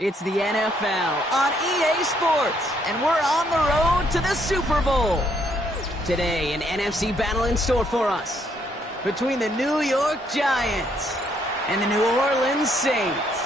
It's the NFL on EA Sports, and we're on the road to the Super Bowl. Today, an NFC battle in store for us between the New York Giants and the New Orleans Saints.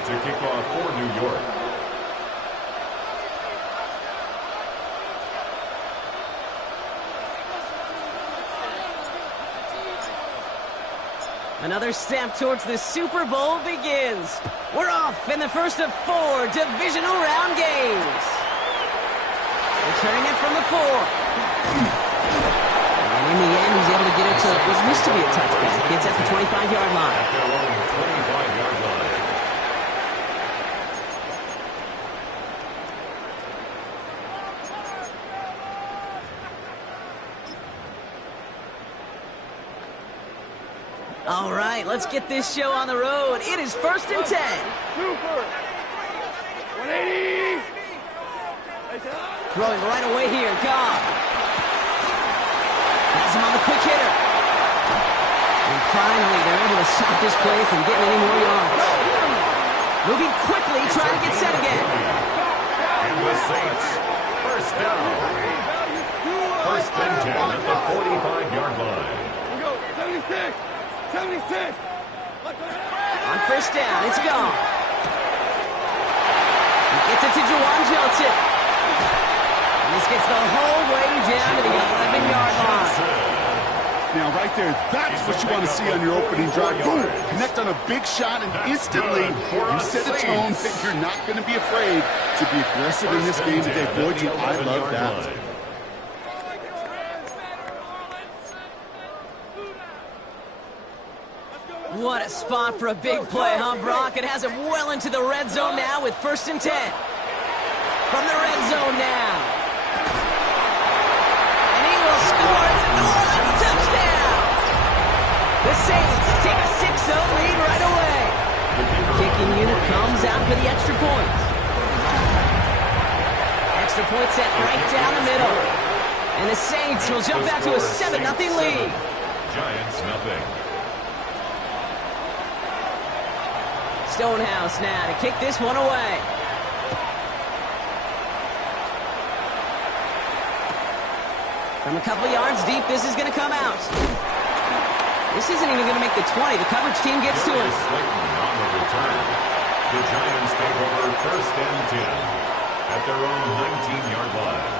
To kick off for New York. Another step towards the Super Bowl begins. We're off in the first of 4 divisional round games. Returning it from the 4. And in the end, he's able to get it to what used to be a touchback. It's at the 25-yard line. At their own 25-yard line. All right, let's get this show on the road. It is 1st and 10. Super. 180. Throwing right away here, Goff. Has him on the quick hitter. And finally, they're able to stop this play from getting any more yards. Moving quickly, trying to get set again. And the Saints, first down. 1st and 10 at the 45-yard line. We go, 76. 76! On first down, it's gone. He gets it to Juwan Johnson. And this gets the whole way down to the 11-yard line. Now, right there, that's what you want to see on your opening drive. Boom! Connect on a big shot, and instantly you set a tone that you're not going to be afraid to be aggressive in this game today. Boy, do I love that. What a spot for a big play, huh, Brock? It has him well into the red zone now with 1st and 10. From the red zone now. And he will score. It's a New Orleans touchdown. The Saints take a 6-0 lead right away. Kicking unit comes out for the extra point. Extra point set right down the middle. And the Saints will jump out to a 7-0 lead. Giants nothing. Stonehouse now to kick this one away. From a couple of yards deep, this is going to come out. This isn't even going to make the 20. The coverage team gets to him. On the return. The Giants take over 1st and 10 at their own 19-yard line.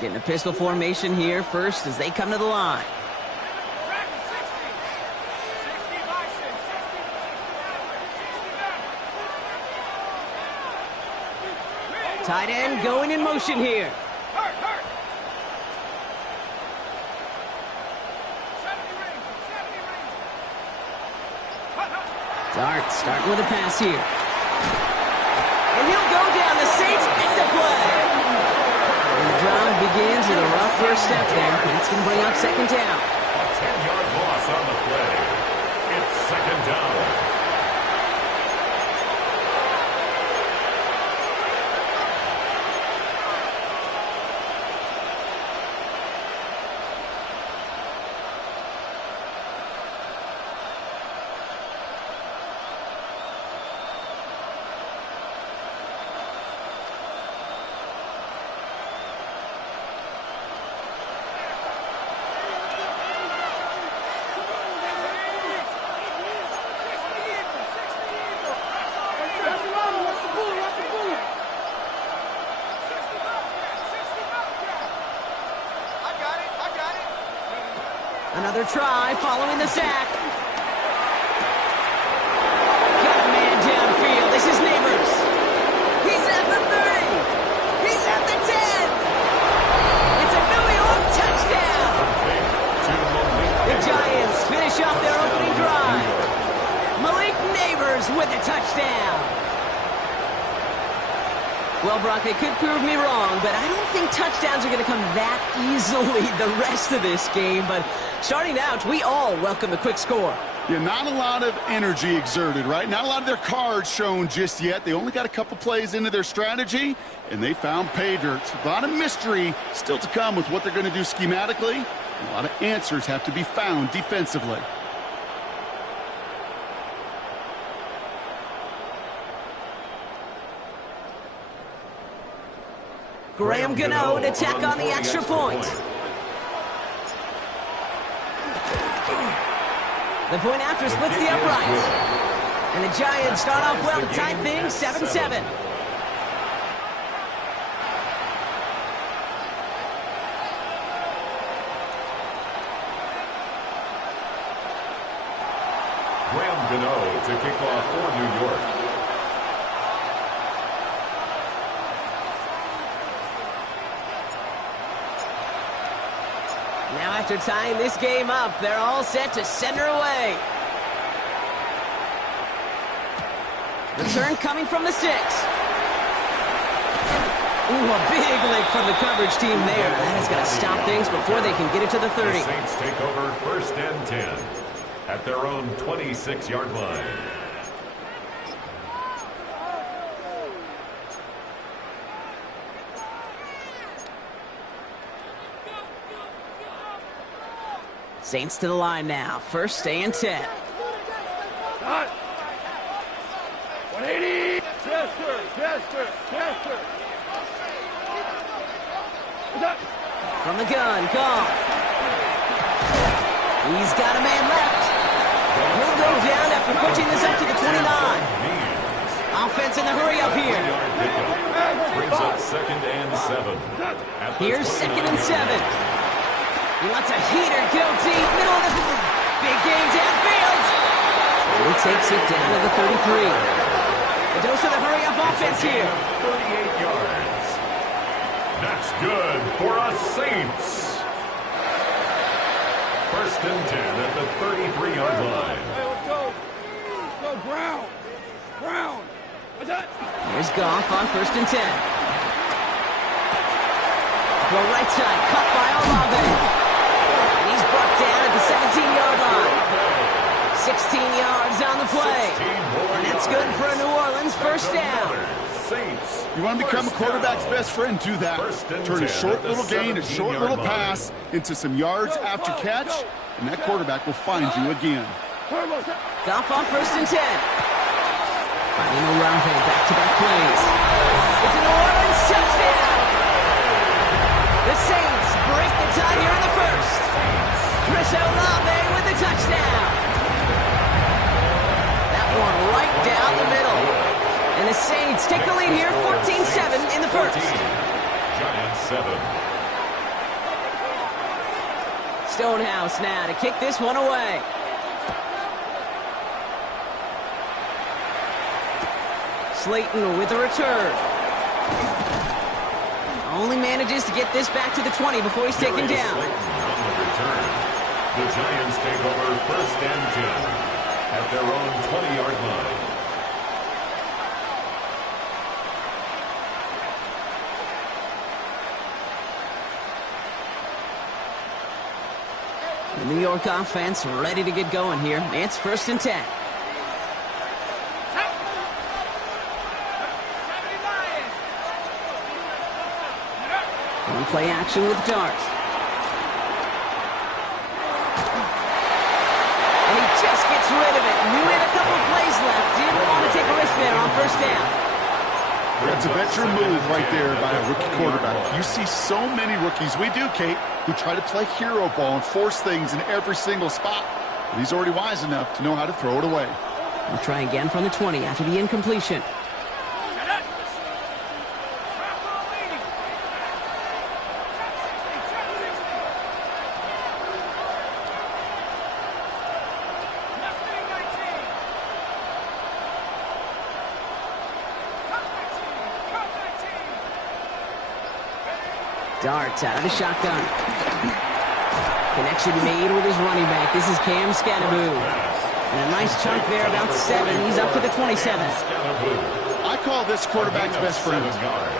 Getting a pistol formation here first as they come to the line. Tight end going in motion here. Dart starting with a pass here. And he'll go down. The Saints make the play. begins with a rough first step there. That's going to bring up second down. A 10-yard loss on the play. It's second down. Another try following the sack. Got a man downfield. This is Neighbors. He's at the 30. He's at the 10. It's a New York touchdown. The Giants finish off their opening drive. Malik Neighbors with a touchdown. Well, Brock, they could prove me wrong, but I don't think touchdowns are going to come that easily the rest of this game. But starting out, we all welcome the quick score. Yeah, not a lot of energy exerted, right? Not a lot of their cards shown just yet. They only got a couple plays into their strategy, and they found pay dirt. A lot of mystery still to come with what they're going to do schematically. A lot of answers have to be found defensively. Graham Gano to tack on the extra point. The point after splits the uprights. And the Giants start off well to tie things 7-7. Graham Gano to kick off for New York. Now after tying this game up, they're all set to send her away. Return coming from the 6. Ooh, a big lick from the coverage team there. That is going to stop things before they can get it to the 30. The Saints take over first and 10 at their own 26-yard line. Saints to the line now. First and 10. 180. Chester. From the gun, Goff. He's got a man left. He'll go down after pushing this up to the 29. Offense in the hurry up here. Brings up second and 7. Here's second and 7. He lets a heater go deep, middle of the big game downfield. And he takes it down to the 33. A dose of the hurry-up offense here. 38 yards. That's good for us Saints. First and 10 at the 33-yard line. Hey, let's go. Let's go, Brown. Here's Goff on first and 10. Throw right side, cut by Olave. He's brought down at the 17-yard line. 16 yards on the play. And that's good for a New Orleans first down. You want to become a quarterback's best friend, do that. Turn a short little gain, a short little pass into some yards after catch, and that quarterback will find you again. Goff on first and 10. Finding Olave, back-to-back plays. It's a New Orleans touchdown. The Saints break the tie here in the first. Chris Olave with the touchdown. That one right down the middle. And the Saints take the lead here, 14-7 in the first. Giants 7. Stonehouse now to kick this one away. Slayton with a return. Only manages to get this back to the 20 before he's taken down. On the return. The Giants take over first and 10 at their own 20-yard line. The New York offense ready to get going here. It's 1st and 10. One play action with Dart. And he just gets rid of it. Knew he had a couple of plays left. Didn't want to take a risk there on 1st down. That's a veteran move right there by a rookie quarterback. You see so many rookies, we do, Kate, who try to play hero ball and force things in every single spot. But he's already wise enough to know how to throw it away. We'll try again from the 20 after the incompletion. Darts out of the shotgun. Connection made with his running back. This is Cam Scatteroo. And a nice chunk there, about 7. He's up to the 27. I call this quarterback's best friend.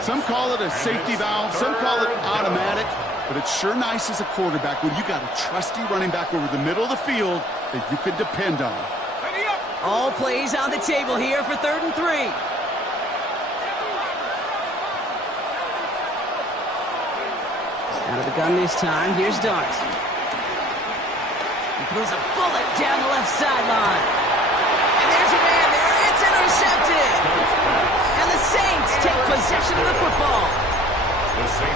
Some call it a safety valve. Some call it automatic. But it's sure nice as a quarterback when you got a trusty running back over the middle of the field that you can depend on. All plays on the table here for 3rd and 3. Out of the gun this time, here's Dart. He throws a bullet down the left sideline. And there's a man there. It's intercepted. And the Saints take possession of the football.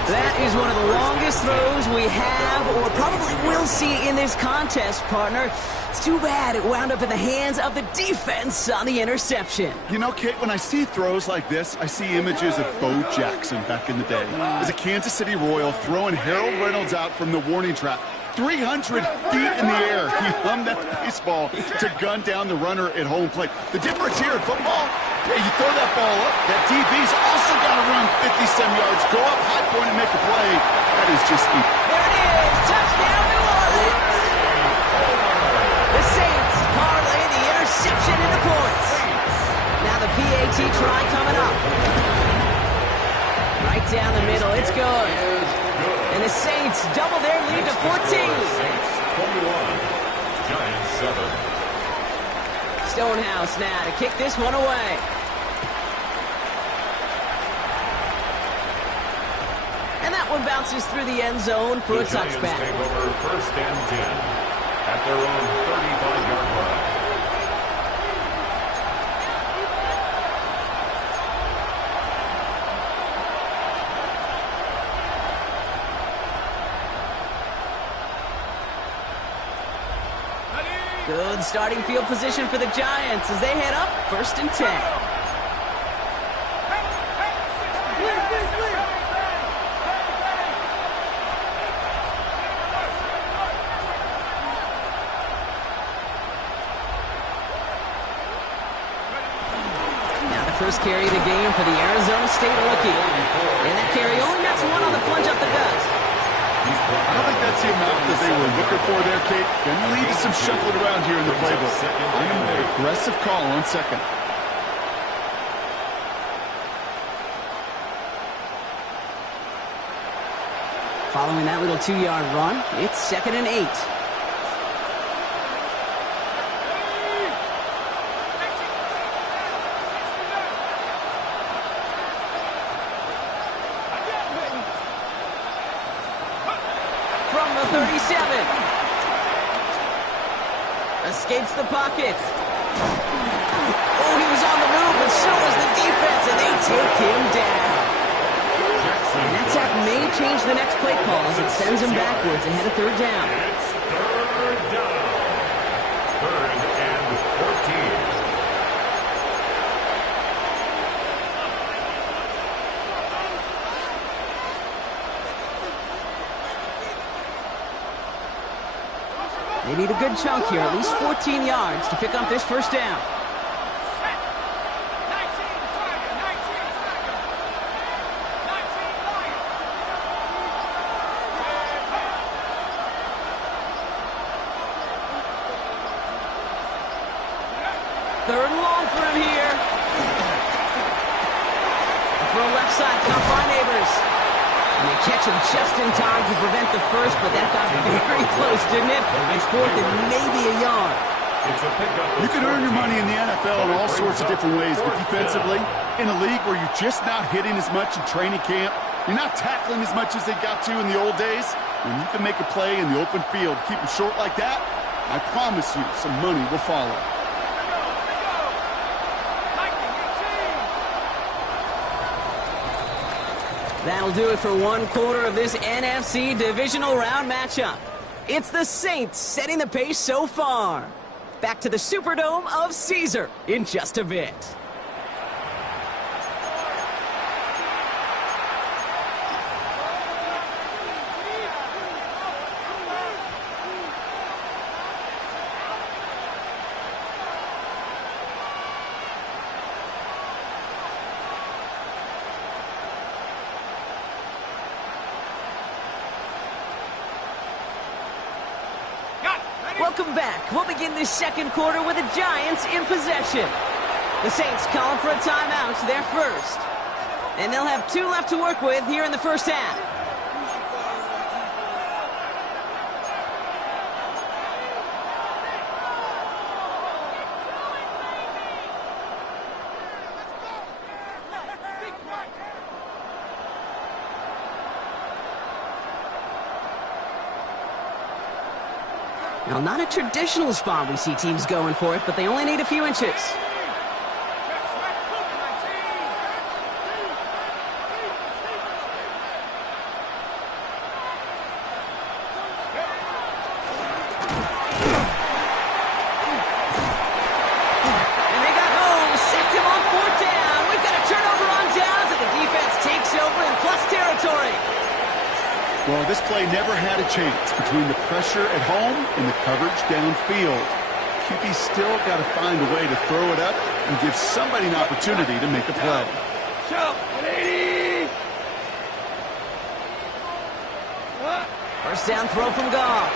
That is one of the longest throws we have or probably will see in this contest, partner. It's too bad it wound up in the hands of the defense on the interception. You know, Kate, when I see throws like this, I see images of Bo Jackson back in the day. As a Kansas City Royal throwing Harold Reynolds out from the warning trap. 300 feet in the air, he hummed that baseball to gun down the runner at home plate. The difference here in football, yeah, you throw that ball up, that DB's also got to run 50-some yards, go up high point and make a play. That is just deep. There it is, touchdown New Orleans. The Saints parlay the interception into points. Now the PAT try coming up. Right down the middle, it's good. And the Saints double their lead to 14. Saints 21, Giants 7. Stonehouse now to kick this one away. And that one bounces through the end zone for a touchback. The Giants take over 1st and 10 at their own 35-yard line. Good starting field position for the Giants as they head up 1st and 10. Now the first carry of the game for the Arizona State rookie. And that carry only gets 1 on the plunge up the gut. I don't think that's the amount that they were looking for there, Kate. Going to lead to some shuffling around here in the playbook. And a more aggressive call on 2nd. Following that little 2-yard run, it's 2nd and 8. From the 37. Escapes the pocket. Oh, he was on the move, but so was the defense, and they take him down. And that sack may change the next play call as it sends him backwards ahead of 3rd down. It's 3rd down. 3rd and 14. They need a good chunk here, at least 14 yards to pick up this 1st down. Third and long for him here. Throw left side, caught by Neighbors. And they catch him just in time to prevent the first, but that got very close, didn't it? It's 4th and maybe a yard. You can earn your money in the NFL in all sorts of different ways, but defensively, in a league where you're just not hitting as much in training camp, you're not tackling as much as they got to in the old days, when you can make a play in the open field, keep them short like that, I promise you some money will follow. That'll do it for one quarter of this NFC Divisional Round matchup. It's the Saints setting the pace so far. Back to the Superdome of Caesar in just a bit. Welcome back. We'll begin this second quarter with the Giants in possession. The Saints calling for a timeout, their first. And they'll have 2 left to work with here in the first half. Now, not a traditional spot we see teams going for it, but they only need a few inches. And they got home, sacked him on 4th down. We've got a turnover on downs, and the defense takes over in plus territory. Well, this play never had a chance between the pressure at home and the coverage downfield. QB still got to find a way to throw it up and give somebody an opportunity to make a play. First down throw from Goff.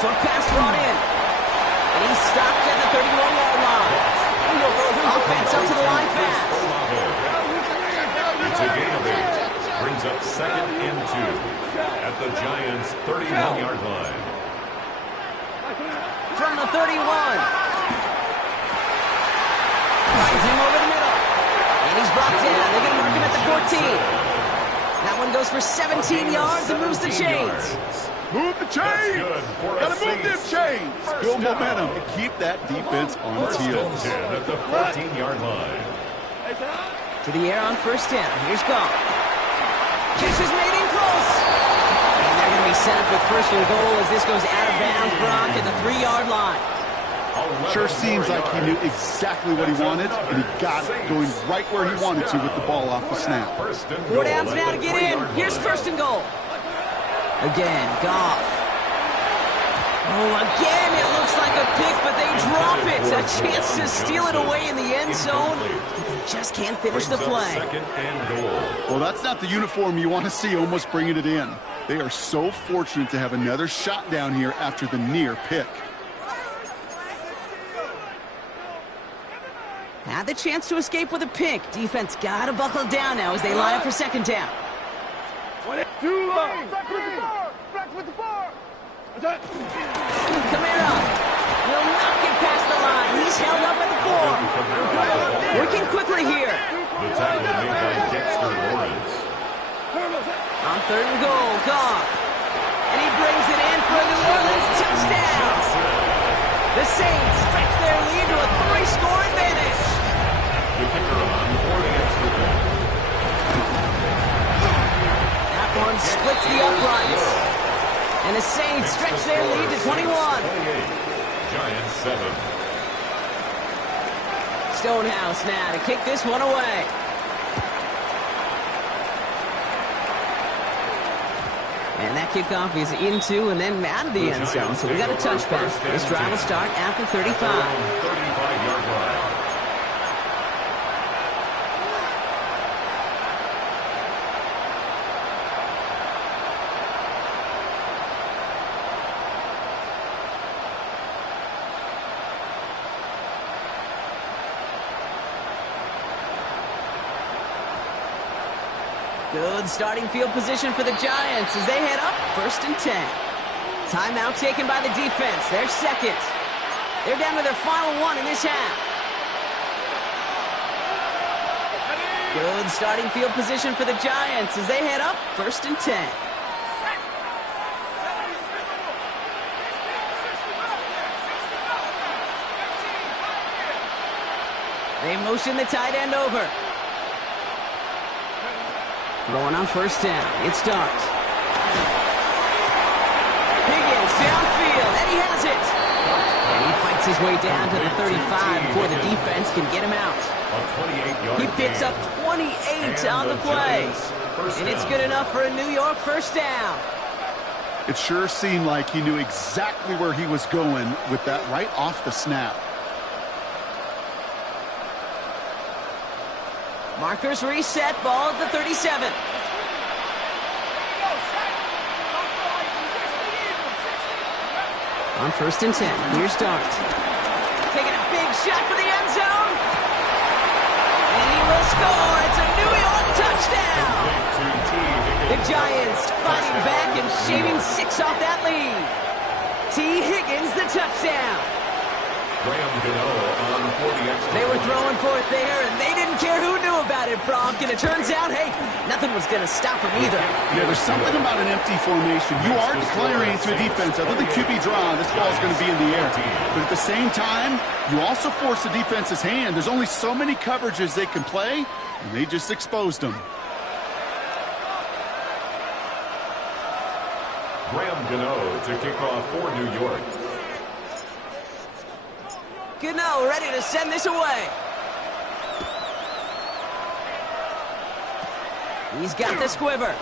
Short pass brought in. And he's stopped at the 31-yard line. Offense up to the line fast. It's a gain of 8. Brings up 2nd and 2 at the Giants' 31-yard line. From the 31. Finds him over the middle. And he's brought down. They're going to mark him at the 14. That one goes for 17 yards and moves the chains. Move the chains! Gotta move them chains! Build momentum and keep that defense on its heels. 10 at the 14-yard line. To the air on first down. Here's Goff. Kiss is made in close. And they're going to be set up with first and goal as this goes out of bounds, Brock, at the 3-yard line. Sure seems like he knew exactly what he wanted, and he got it going right where he wanted to with the ball off the snap. 4 downs now to get in. Here's first and goal. Again, Goff. Oh, again, it looks like a pick, but they drop it. A chance to steal it away in the end zone. They just can't finish the play. Well, that's not the uniform you want to see almost bringing it in. They are so fortunate to have another shot down here after the near pick. Had the chance to escape with a pick. Defense got to buckle down now as they line up for second down. Kamara will not get past the line. He's held up at the 4. Working quickly here. The tackle made by Dexter Lawrence. On 3rd and goal, Goff. And he brings it in for a New Orleans touchdown. The Saints stretch their lead to a 3-score advantage. The kicker on for the extra point. That one splits the uprights. And the Saints stretch their lead to 21. 28. Giants 7. Stonehouse now to kick this one away. And that kickoff is into and then out of the end zone. So we got a touchback. This drive will start after 35. 35-yard line. Good starting field position for the Giants as they head up 1st and 10. Timeout taken by the defense. They're second. They're down to their final one in this half. Good starting field position for the Giants as they head up 1st and 10. They motion the tight end over. Going on 1st down. It starts. Higgins downfield, and he has it. And he fights his way down to the 35 before the defense can get him out. He picks up 28 on the play. And it's good enough for a New York 1st down. It sure seemed like he knew exactly where he was going with that right off the snap. Markers reset, ball at the 37. On 1st and 10, here's Dart. Taking a big shot for the end zone. And he will score. It's a New York touchdown. The Giants fighting back and shaving 6 off that lead. T. Higgins, the touchdown. They were throwing for it there, and they didn't care who knew about it, Bronk. And it turns out, hey, nothing was going to stop them either. Yeah, there's something about an empty formation. You are declaring to a defense, other than QB draw, this ball's going to be in the air. But at the same time, you also force the defense's hand. There's only so many coverages they can play, and they just exposed them. Graham Gano to kick off for New York. Gano ready to send this away. He's got the squiver.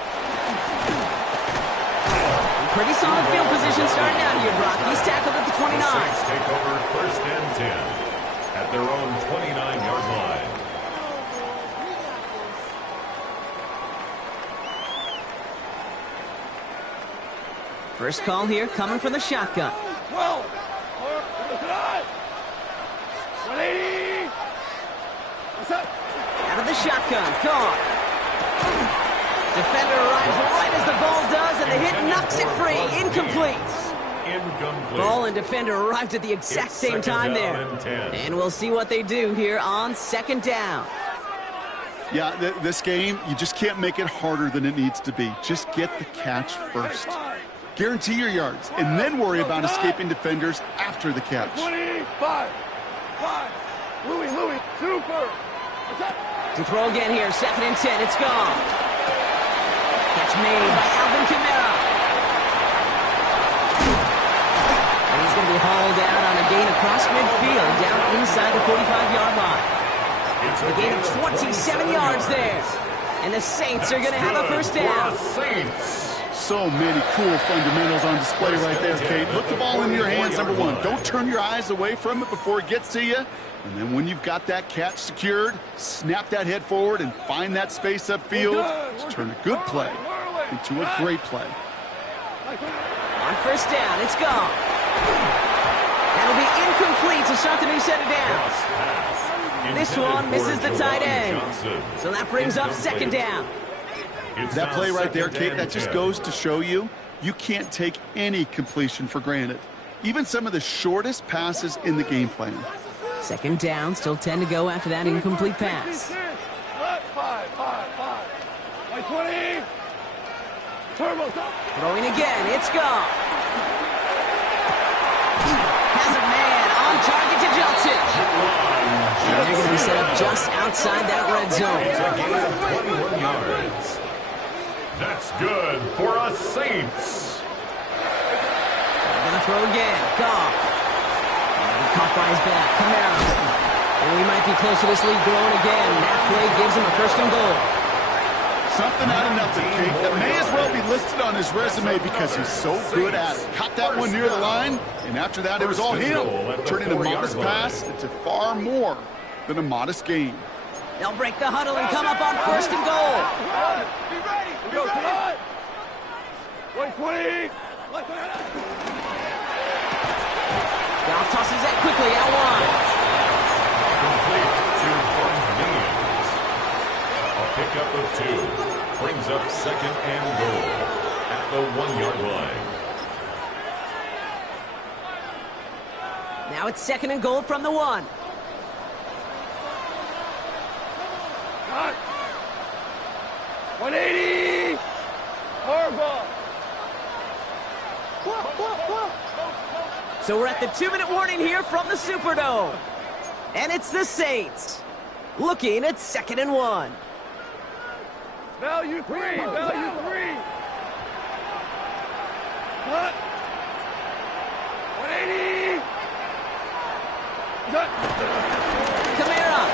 Pretty solid field position starting out here, Brock. He's tackled at the 29. The Saints take over 1st and 10 at their own 29-yard line. First call here coming from the shotgun. 12. 180. What's up? Out of the shotgun. Call. Defender arrives right as the ball does, and the hit knocks it free. Incomplete. Ball and defender arrived at the exact same time there. And we'll see what they do here on 2nd down. Yeah, this game, you just can't make it harder than it needs to be. Just get the catch first. Guarantee your yards, and then worry about escaping defenders after the catch. 25. 5. Louis, super. What's up? To throw again here, 2nd and 10, it's gone. Catch made by Alvin Kamara. And he's going to be hauled out on a gain across midfield, down inside the 45-yard line. A gain of 27 yards there. And the Saints are going to have a 1st down. So many cool fundamentals on display right there, Kate. Put the ball in your hands, number one. Don't turn your eyes away from it before it gets to you. And then when you've got that catch secured, snap that head forward and find that space upfield to turn a good play into a great play. On 1st down, it's gone. That'll be incomplete to start the new set of downs. This one misses the tight end. So that brings up 2nd down. That play right there, Kate, that just goes to show you can't take any completion for granted. Even some of the shortest passes in the game plan. 2nd down, still 10 to go after that incomplete pass. 5. 20. Turbo. Throwing again, it's gone. Has a man on target to Johnson. And they're going to be set up just outside that red zone. It's a gain of 21 yards. That's good for us Saints. They're going to throw again. Goff. Caught by his back. Kamara. And we might be close to this lead growing again. That play gives him a 1st and goal. Something out of nothing, Kate. That may as well be listed on his resume because he's so good at it. Caught that one near the line, and after that it was all him. Turning a modest pass into far more than a modest gain. They'll break the huddle and come up on 1st and goal. Be ready. Go, come on. 120. Goff tosses that quickly out wide. Complete to Williams. A pickup of 2. brings up second and goal at the 1-yard line. Now it's second and goal from the 1. Cut. 180. Horrible. So we're at the 2-minute warning here from the Superdome. And it's the Saints looking at second and 1. Value 3. Value 3. Cut. 180. Cut. Kamara.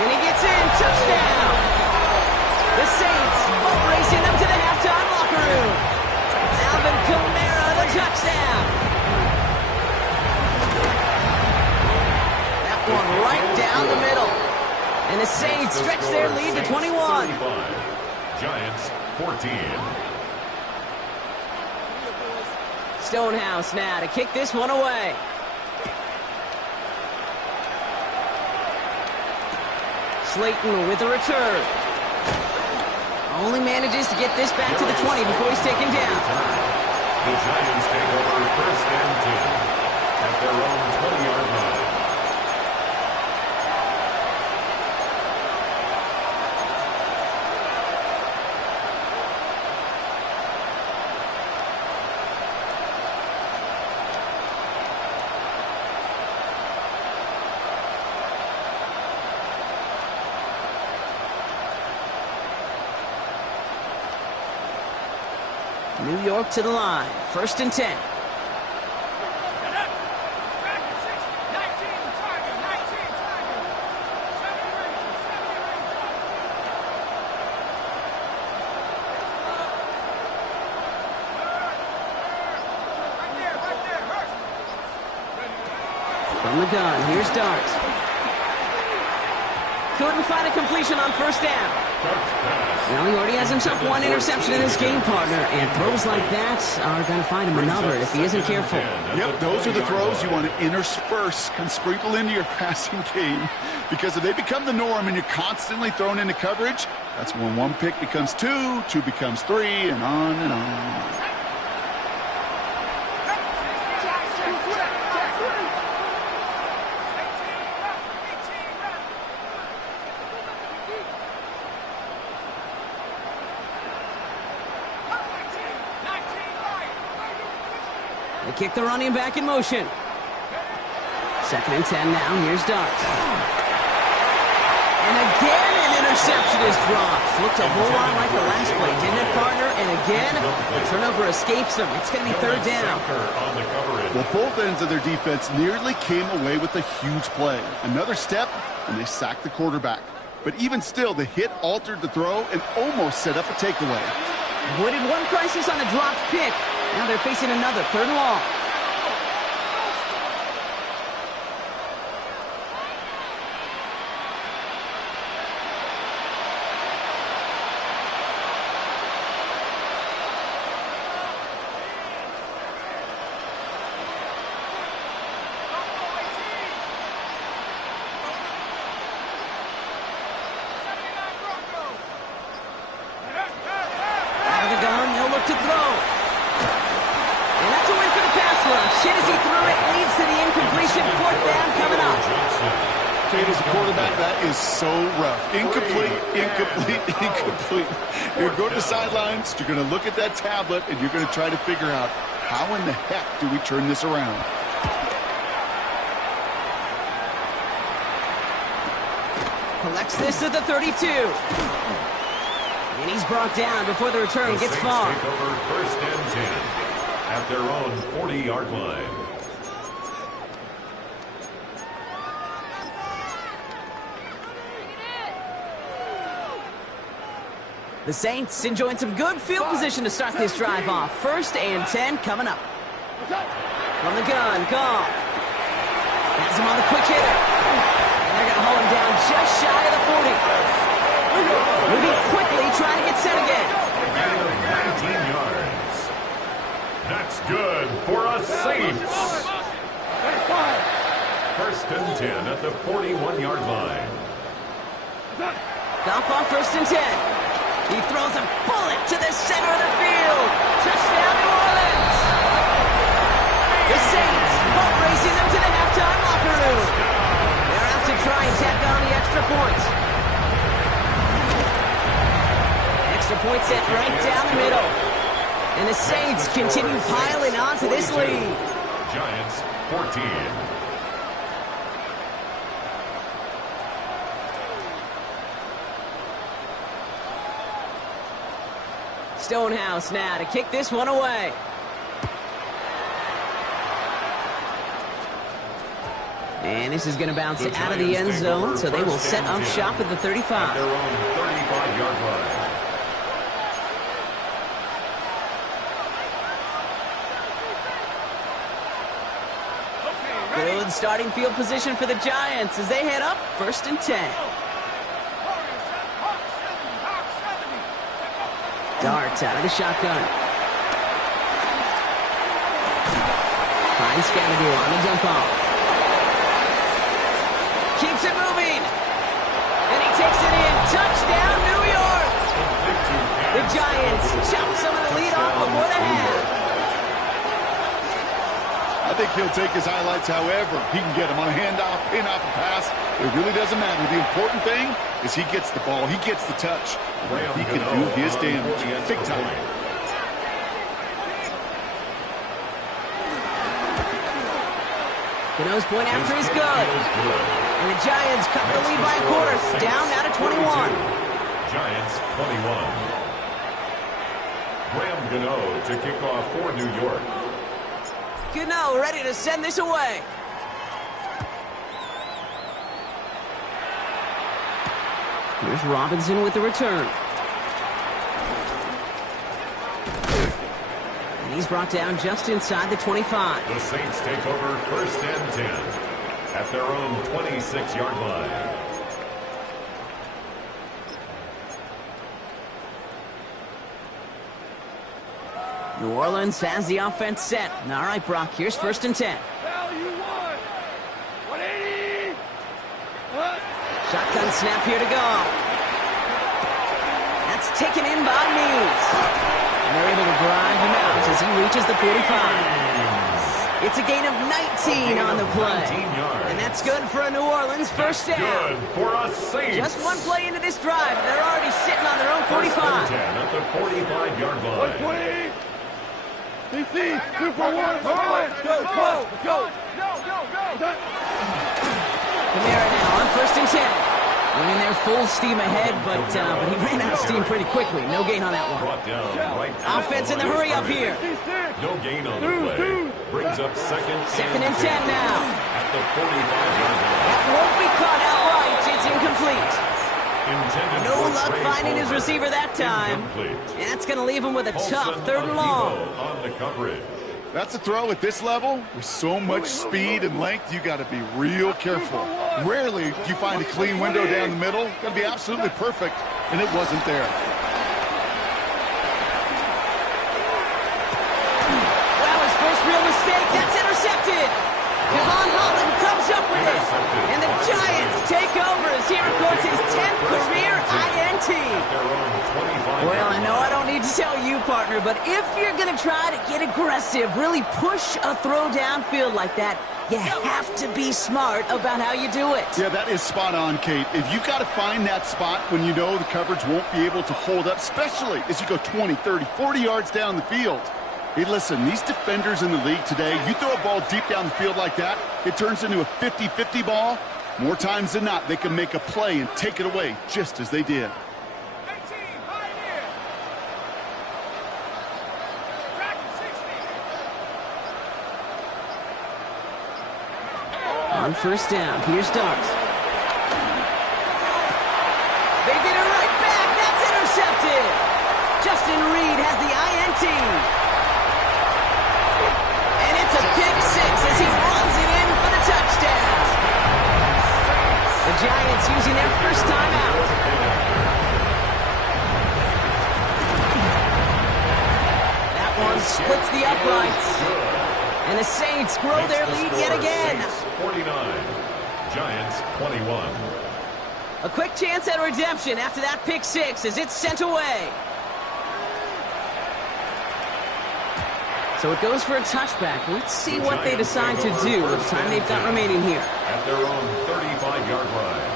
And he gets in. Touchdown. The Saints boat racing them to the halftime locker room. Alvin Kamara, the touchdown. That one right down the middle. And the Saints stretch their lead to 21. 35, Giants 14. Stonehouse now to kick this one away. Slayton with the return. Only manages to get this back to the 20 before he's taken down. The Giants take over first and 10 at their own 20-yard line. New York to the line. First and 10. From the gun, here's Darts. Couldn't find a completion on first down. Well, he already has himself one interception in his game, partner, and throws like that are going to find him another if he isn't careful. Yep, those are the throws you want to intersperse and sprinkle into your passing game, because if they become the norm and you're constantly thrown into coverage, that's when one pick becomes two, two becomes three, and on and on and on. They kick the running back in motion. Second and 10 now. Here's Darts. And again, an interception is dropped. Looked a whole lot like the last play, didn't it, partner? And again, the turnover escapes them. It's going to be third down. Well, both ends of their defense nearly came away with a huge play. Another step, and they sacked the quarterback. But even still, the hit altered the throw and almost set up a takeaway. Avoided one crisis on a dropped pick. Now they're facing another third and long. Out of the gun, they'll look to throw. And that's a win for the pass rush. Shit as he threw it, leads to the incompletion. Fourth down coming up. Kate, as a quarterback, that is so rough. Incomplete, incomplete, incomplete. You're going to the sidelines, you're going to look at that tablet, and you're going to try to figure out, how in the heck do we turn this around? Collects this at the 32. And he's brought down before the return gets far. Take over first and 10 at their own 40-yard line. The Saints enjoying some good field position to start this drive off. First and 10 coming up. From the gun, Goff. Has him on the quick hitter. And they're going to hold him down just shy of the 40. Moving quickly, trying to get set again. 19 yards. That's good for a Saints. First and 10 at the 41-yard line. Goff on first and 10. He throws a bullet to the center of the field. Touchdown, New Orleans. The Saints boat racing them to the halftime locker room. They're out to try and tack on the extra points. Extra point set right down the middle. And the Saints continue piling on to this lead. Giants 14. Stonehouse now to kick this one away. And this is going to bounce out of the end zone, so they will set up shop at the 35. At their own 35-yard line. Good starting field position for the Giants as they head up 1st and 10. Darts out of the shotgun. Finds Scavadier on the dump off. Keeps it moving. And he takes it in. Touchdown, New York. The Giants chop some of the lead off before the half. I think he'll take his highlights however he can get them on a handoff, pin off a pass. It really doesn't matter. The important thing is he gets the ball. He gets the touch. He can do his damage big time. Gano's point after is good. And the Giants cut the lead by a quarter. Down now to 21. Giants 21. Graham Gano to kick off for New York. Gano ready to send this away. Here's Robinson with the return. And he's brought down just inside the 25. The Saints take over 1st and 10 at their own 26-yard line. New Orleans has the offense set. All right, Brock, here's 1st and 10. Shotgun snap here to go. That's taken in by Means. And they're able to drive him out as he reaches the 45. It's a gain of 19 on the play. And that's good for a New Orleans first down. Good for a Saints. Just one play into this drive, and they're already sitting on their own 45. 1st and 10 at the 45-yard line. DC, 2 for 1, go. Kamara now on 1st and 10. Went in there full steam ahead, but he ran out of steam pretty quickly. No gain on that one. Offense in the hurry up here. No gain on the play. Brings up 2nd and 10 now. At the 45-yard line. That won't be caught outright. It's incomplete. No luck finding his receiver that time. And that's going to leave him with a tough 3rd and long. On the coverage. That's a throw at this level. With so much speed and length, you got to be real careful. Rarely do you find a clean window down the middle. Got to be absolutely perfect, and it wasn't there. Well, his first real mistake. That's intercepted. Devon Holland comes up with it. And the Giants take over as he records his 10th career INT. Well, I know I don't need to tell you, partner, but if you're going to try to get aggressive, really push a throw downfield like that, you have to be smart about how you do it. Yeah, that is spot on, Kate. If you've got to find that spot when you know the coverage won't be able to hold up, especially as you go 20, 30, 40 yards down the field. Hey, listen, these defenders in the league today, you throw a ball deep down the field like that, it turns into a 50-50 ball. More times than not, they can make a play and take it away just as they did. On 1st down, here's Darks. They get it right back. That's intercepted. Justin Reed has the INT. And it's a pick 6 as he runs it in for the touchdown. The Giants using their first time out. That one splits the uprights. And the Saints grow their lead yet again. 49, Giants 21. A quick chance at redemption after that pick six as it's sent away. So it goes for a touchback. Let's see what they decide to do with the time they've got remaining here. At their own 35-yard line.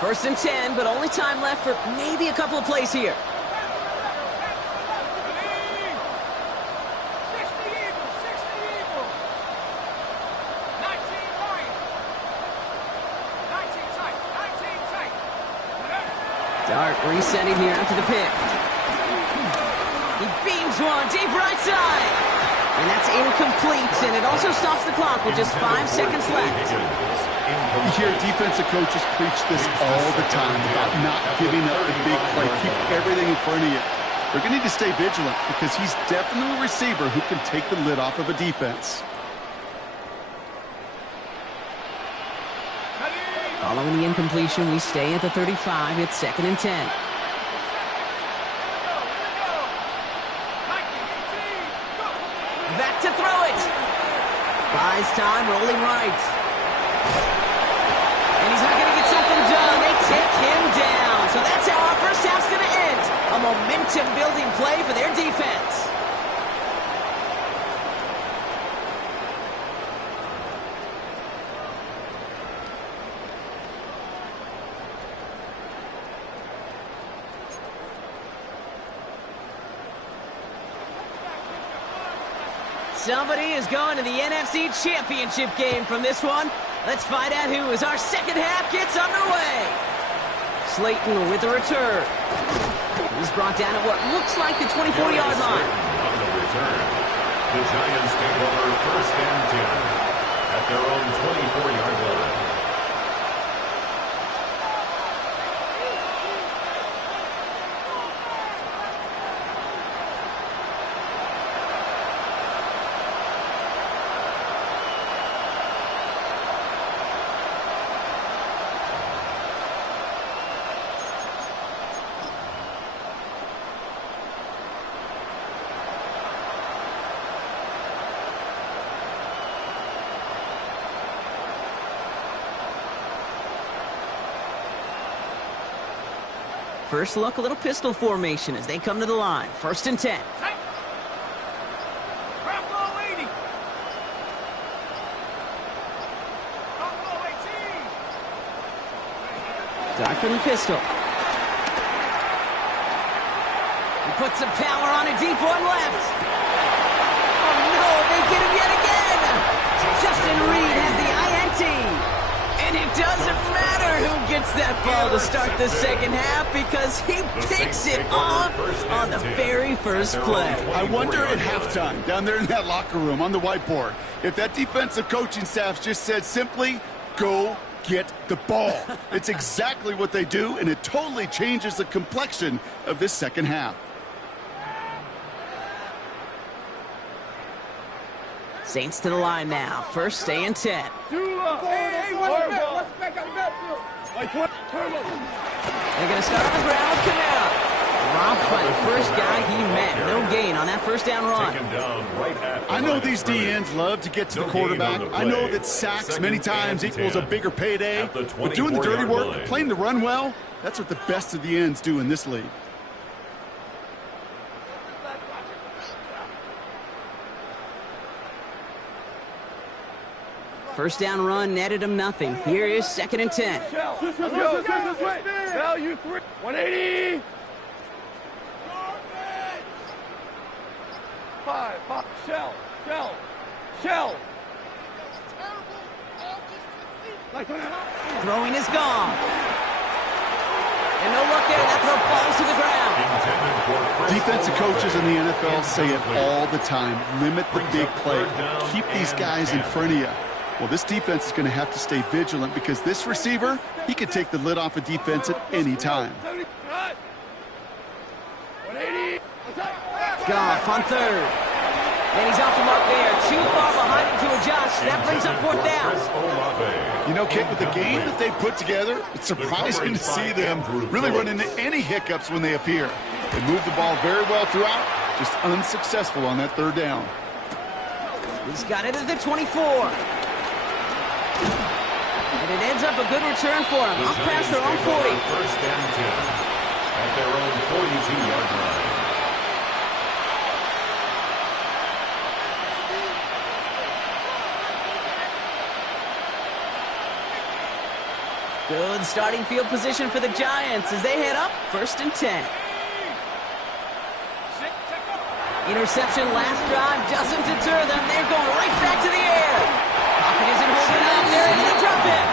First and 10, but only time left for maybe a couple of plays here. Dart resetting here after the pick. He beams one deep right side. And that's incomplete, and it also stops the clock with just 5 seconds left. You hear defensive coaches preach this all the time about not giving up the big play. Keep everything in front of you. They're going to need to stay vigilant because he's definitely a receiver who can take the lid off of a defense. Following the incompletion, we stay at the 35. It's 2nd and 10. Back to throw it. Buys time, rolling right. And he's not going to get something done. They take him down. So that's how our first half's going to end. A momentum-building play for their defense. Somebody is going to the NFC Championship game from this one. Let's find out who as our second half gets underway. Slayton with the return. He's brought down at what looks like the 24-yard line. On the return, the Giants take over 1st and 10 at their own 24-yard line. First look, a little pistol formation as they come to the line. 1st and 10. Dart from the pistol. He puts some power on a deep one left. Oh no, they get him yet again. Justin Reed has the INT. And it doesn't matter who gets that ball to start the second half because he picks it off on the very first play. I wonder at halftime, down there in that locker room on the whiteboard, if that defensive coaching staff just said simply, go get the ball. It's exactly what they do, and it totally changes the complexion of this second half. Saints to the line now. 1st, stay in 10. Hey, what's back on the backfield? They're going to start on the ground with Kamara. Robbed by the first guy he met. No gain on that first down run. I know these DNs love to get to the quarterback. I know that sacks many times equals a bigger payday. But doing the dirty work, playing the run well, that's what the best of the ends do in this league. First down run netted him nothing. Here is 2nd and 10. Value 3. 180. 5. Shell. Throwing is gone. And no luck there. That throw falls to the ground. Defensive coaches in the NFL say it all the time. Limit the big play. Keep these guys in front of you. Well, this defense is going to have to stay vigilant because this receiver, he can take the lid off a defense at any time. Goff on 3rd. And he's off the mark there. Too far behind him to adjust. That brings up 4th down. You know, Kate, with the game that they put together, it's surprising to see them really run into any hiccups when they appear. They move the ball very well throughout, just unsuccessful on that 3rd down. He's got it at the 24. it ends up a good return for them. Up past their own 40. First and 10 at their own 42-yard line. Good starting field position for the Giants as they head up first and 10. Interception last drive doesn't deter them. They're going right back to the air. Pocket isn't holding up. They're able to drop it.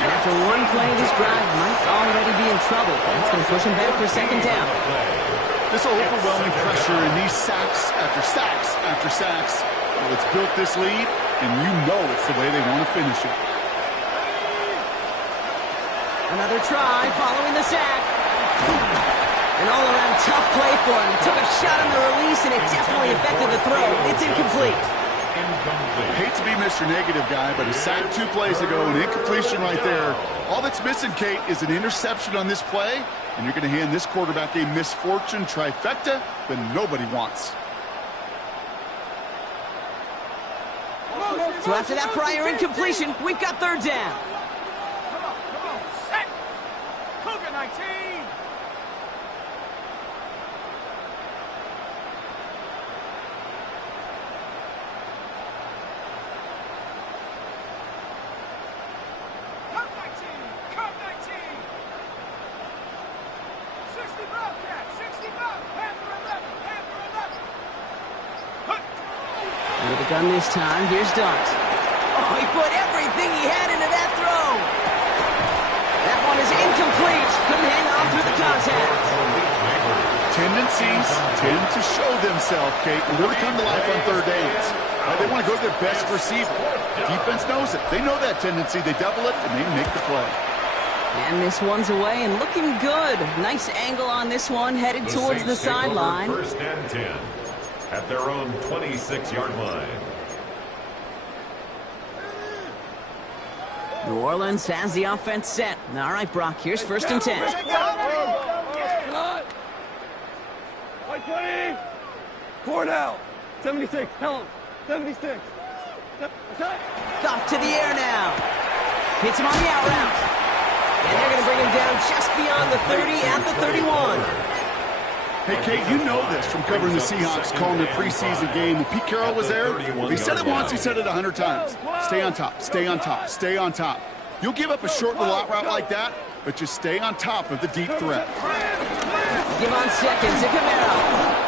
And after one play, this drive might already be in trouble. That's going to push them back for a second down. This overwhelming pressure and these sacks after sacks after sacks. Well, it's built this lead, and you know it's the way they want to finish it. Another try following the sack. An all-around tough play for him. He took a shot on the release, and it definitely affected the throw. It's incomplete. I hate to be Mr. Negative guy, but a sack 2 plays ago, an incompletion right there. All that's missing, Kate, is an interception on this play, and you're going to hand this quarterback a misfortune trifecta that nobody wants. So after that prior incompletion, we've got third down. Set. Cougar 19. With a gun this time, here's Dart. Oh, he put everything he had into that throw. That one is incomplete. Couldn't hang on through the contact. Tendencies tend to show themselves, Kate, and really come to life on third downs. They want to go to their best receiver. Defense knows it. They know that tendency. They double it, and they make the play. And this one's away and looking good. Nice angle on this one, headed towards the sideline. First and 10 at their own 26-yard line. New Orleans has the offense set. All right, Brock, here's first and 10. White 20. Cornell. 76. Tell him. 76. Off to the air now. Hits him on the out route. And they're going to bring him down just beyond the 30 at the 31. Hey, Kate, you know this from covering the Seahawks, calling their preseason game. When Pete Carroll was there, he said it once, he said it 100 times. Stay on top, stay on top, stay on top. You'll give up a short little out route like that, but just stay on top of the deep threat. Give on second to Camaro.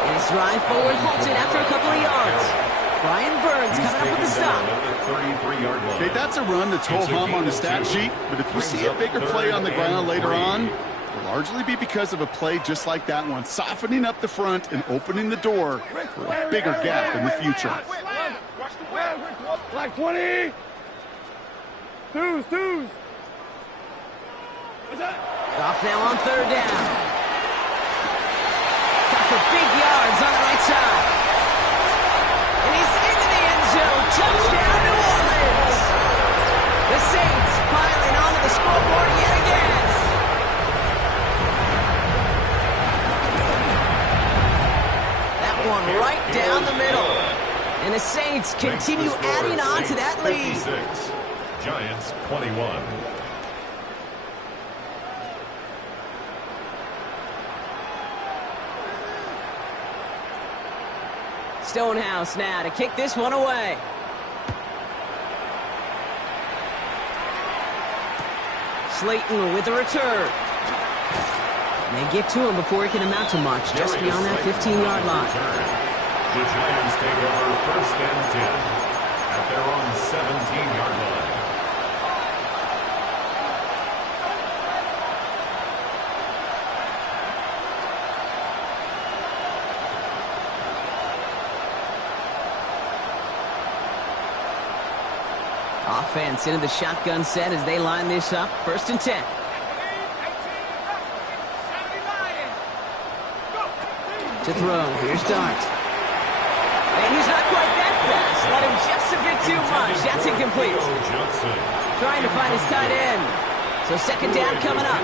And his drive forward halted after a couple of yards. Brian Burns coming up with the stop. Okay, that's a run that's ho-hum on the stat sheet, but if you see a bigger play on the ground later on, it'll largely be because of a play just like that one, softening up the front and opening the door for a bigger gap in the future. Black 20. Twos. Off now on third down. Got for big yards on the right side. And he's into the end zone. Touchdown, New Orleans. The Saints piling onto the scoreboard yet again. That one right down the middle. And the Saints continue adding on to that lead. 56, Giants 21. Stonehouse now to kick this one away. Slayton with the return. They get to him before he can amount to much, just beyond that 15-yard line. The Giants take over first and 10 at their own 17-yard line. Offense into the shotgun set as they line this up. First and 10. To throw. Here's Dart. And he's not quite that fast. Let him just a bit too much. That's incomplete. Trying to find his tight end. So second down coming up.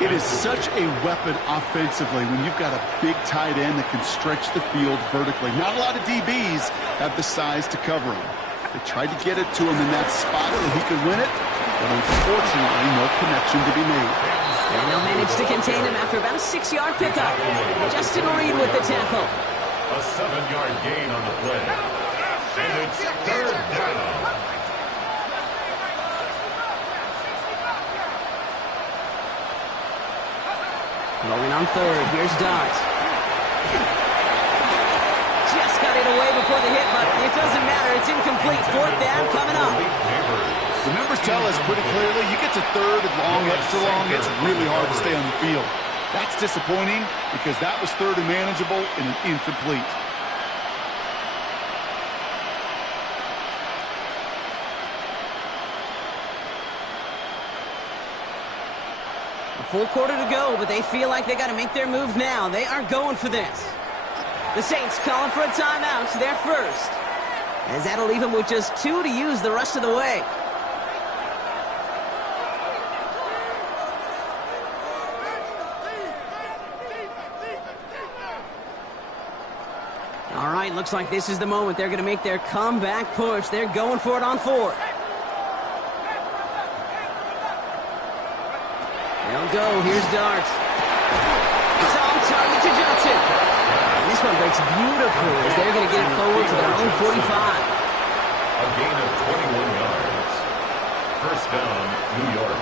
It is such a weapon offensively when you've got a big tight end that can stretch the field vertically. Not a lot of DBs have the size to cover him. They tried to get it to him in that spot so he could win it, but unfortunately, no connection to be made. And they'll manage to contain him after about a 6-yard pickup. Justin Reed with the tackle. A 7-yard gain on the play. And it's third down. Rolling on third. Here's Dart. Just got it away before the hit, but it doesn't matter. It's incomplete. Fourth down coming up. The numbers tell us pretty clearly, you get to third and long, extra long, it's really hard to stay on the field. That's disappointing because that was third and manageable and an incomplete. A full quarter to go, but they feel like they got to make their move now. They are going for this. The Saints calling for a timeout, so they're first. As that'll leave them with just 2 to use the rest of the way. All right, looks like this is the moment. They're going to make their comeback push. They're going for it on fourth. They'll go. Here's Dart. It's on target to Johnson. And this one breaks beautifully as they're going to get it forward to their own 45. A gain of 21 yards. First down, New York.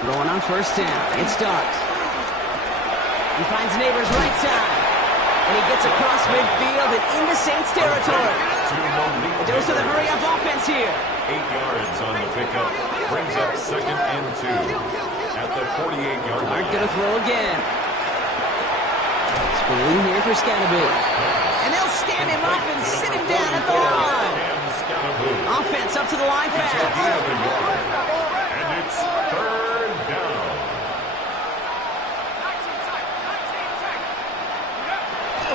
Going on first down. It's Dart. He finds Neighbors right side. And he gets across midfield and into Saints territory. A dose of the hurry-up offense here. 8 yards on the pickup. Brings up second and 2 at the 48-yard line. Dart going to throw again. Screen here for Scatterby. And they'll stand him up and sit him down at the line. Offense up to the line fast. And it's third down.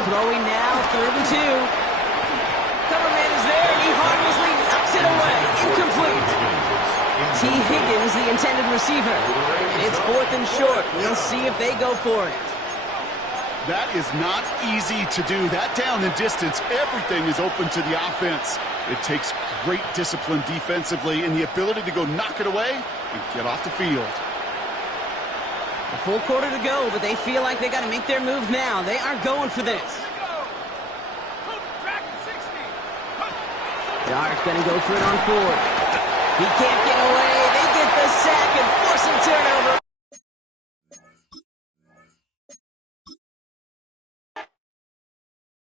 Throwing now, 3rd and 2. Cover man is there, and he harmlessly knocks it away. Incomplete. T. Higgins, the intended receiver. And it's 4th and short. We'll see if they go for it. That is not easy to do. That down and distance, everything is open to the offense. It takes great discipline defensively and the ability to go knock it away and get off the field. A full quarter to go, but they feel like they got to make their move now. They are going for this. Dart going to go for it on fourth. He can't get away. They get the sack and force him turnover.